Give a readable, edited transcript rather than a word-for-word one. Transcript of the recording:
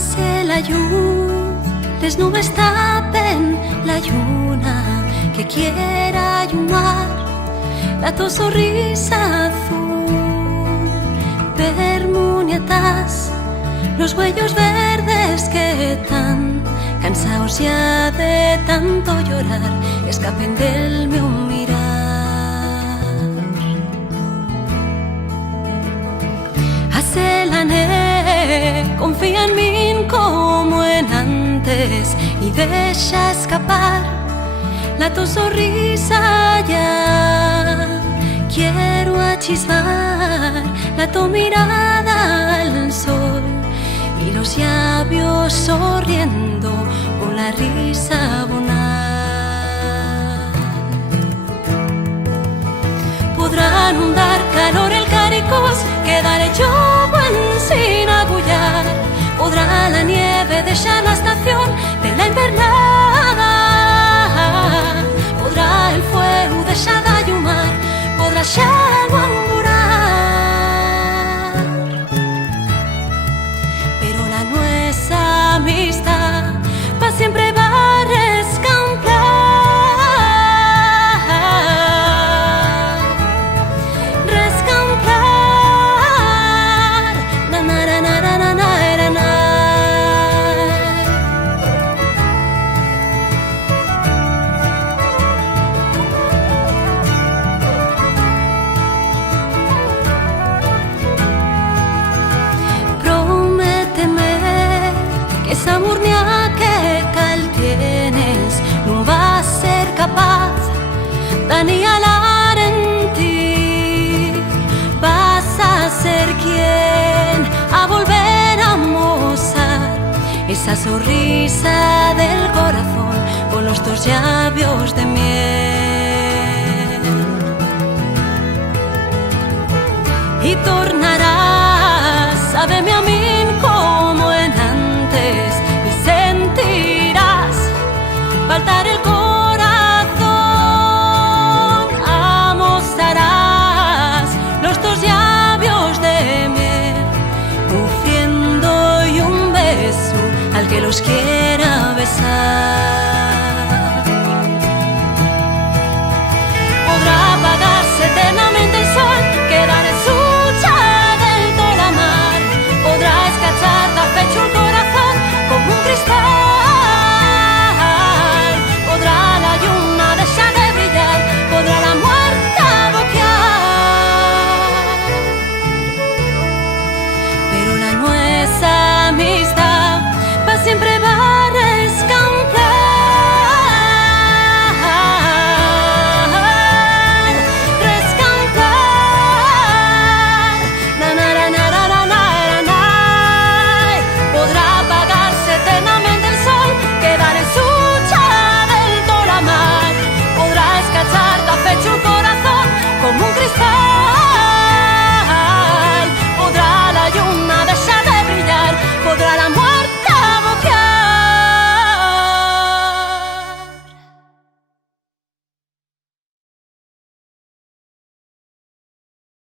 Pase la lluz, les nubes tapen la lluna que quiera ayunar, la tu sonrisa azul, permuniatas, los huellos verdes que tan cansados ya de tanto llorar, escapen del meu mirar. Hace la confía en mí como en antes y deja escapar la tu sonrisa ya. Quiero achisbar la tu mirada al sol y los labios sonriendo con la risa abonar. Podrán hundar calor el caricós que daré yo sin agullar. Podrá la nieve dejar la estación de la invernada. Podrá el fuego dejar de ayumar, podrá xelo angurar. Pero la nuestra amistad pa' siempre va a rescamplar. Esa murnia que cal tienes no va a ser capaz de aniquilar en ti. Vas a ser quien a volver a mostrar esa sonrisa del corazón con los tus labios de miel. Y